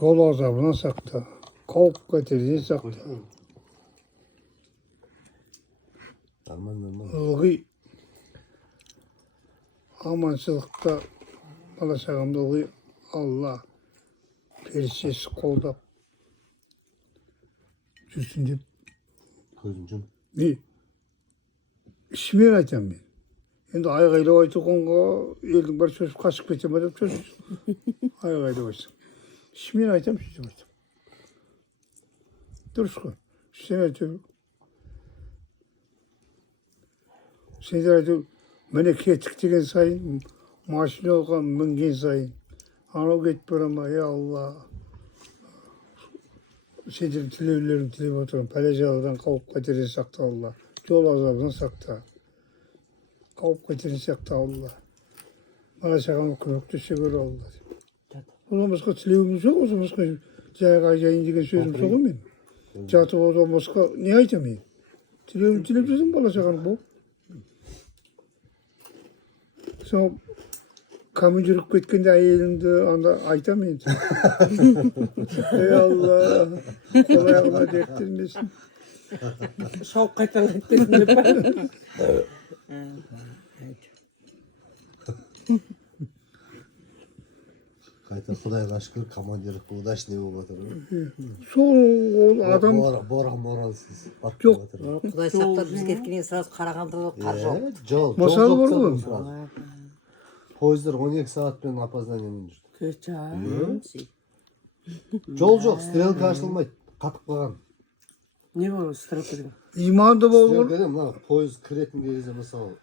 Yol azabından sakla. Kaup katerinden sakla. Aman aman. Ilgı amansızlıkta bala çağımda ılgı Allah perişesi kolda жүрсін деп Көзін жұм. не ішімен айтамын мен. Енді айғайлап айтылғанға елдің бәрі шошып қашып кете ма деп шошып айғайлап айтсам. Ішімен айтамын, сөйтіп айтамын. Дұрыс қой. Сен айтып, сендер айтып, міне кеттік деген сайын, машинаға мінген сайын, анау кетіп бара ма, Алла. Сендердің тілеулерін тілеп отырған пәле-жаладан қауіп қатерден сақта Алла. Жол азабынан сақта. Қауіп қатерден сақта Алла. Бала шағама көмектесе көр Алла. Одан басқа тілеуім жоқ, одан басқа жайға айжайын деген сөзім жоқ мен. Жатып одан басқа не айтамын мен? Тілеуім тілеп жүрсің бала шағам бұл. Сол камын жүріп кеткенде әйелімді анда айтамын енді. Ей Алла, қол аяғына дерттелмесін. Шауып қайтадан кетпесін деп па? Қайта Құдайға шүкір командирлік удачный болып отыр. Сол ол адам Боран-борансыз. жоқ. Құдай сақтап біз кеткеннен сразу Қарағандыға қар жоқ. Жол Мысалы бар ғой. Пойыздар 12 сағатпен опозданиемен жүрді. Кеча. Жол жоқ, стрелка ашылмайды. Қатып қалған. Не бар стрелка деген? Иманды болу Стрелка мына пойыз кіретін кезде мысалы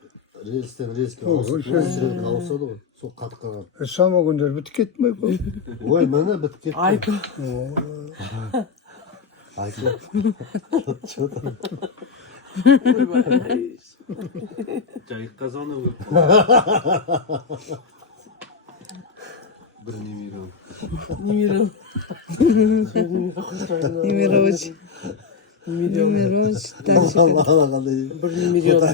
рельстен рельске ауысып, стрелка ауысады ғой. Сол қатып қалған. самогондар бітіп кетті ме? Ой, міне бітіп кетті. Айко. Айко. Что-то. Жайық қазаны көп. Бір немерем. Немерем. Немирович. Дальше. Бір немерем.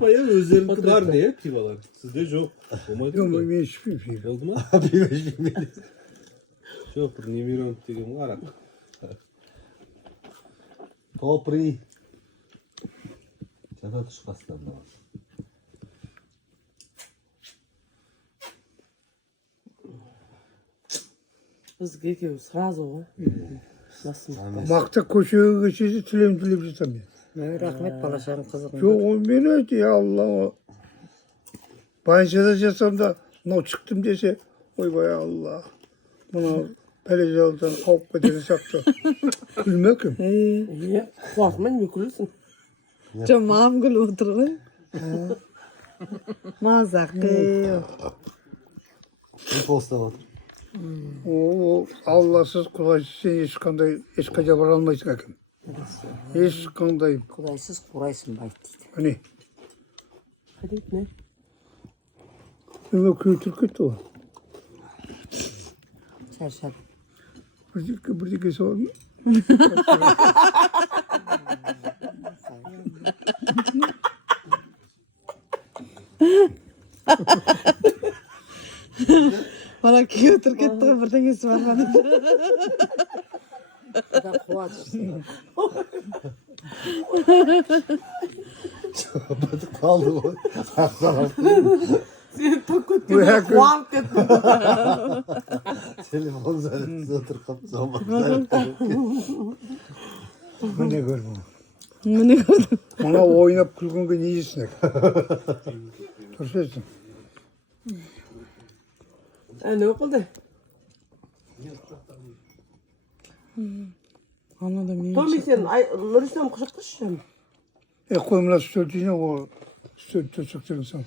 Баян өздеріңкі бар не пивалар? Сізде жоқ. Болмайды Жоқ, ма? мен ішпеймін. Болды ма? Жоқ, бір немерем деген арақ. Топри. Жада тұшқастан да. Бізге екеуі сразу ғой. Жасым. Мақта көшеге көшесі тілем тілеп жатамын мен. Рахмет бала шағам қызығым. Жоқ, ол мен айты, Алла. Баншада жатсам да, мынау шықтым десе, ойбай Алла. Мынау пәле-жаладан қауіп қатерден сақта. Күлме кім? Иә, қуатымен не күлесің? Жоқ, мам күліп отыр ғой. Мазақы. Не постап отыр? Ол Алласыз, Құдайсыз сен ешқайда бара алмайсың әкім. Ешқандай. Құдайсыз қурайсың байт дейді. Міне, Қайдайды не? үме көйтіп кетті ғой. Шаршады. Бірдеке сауал ма? Бала көтір кетті ғой, бірдеңесі бар ма? Құда қуат жүрсің. Бітіп қалды ғой. Сен тоқ көткенде қуанып кеттің. Телефон зарядсыз отырып қалып, соңғы Міне көрдің. Міне көрдім. Мына ойнап күлгенге не жесін әкім? Дұрыс айтсың. Не оқылды? Анада мен Томи сен Нұрислам құшақташы. Қой мына үстел дейін, ол үстел төсектерін сан.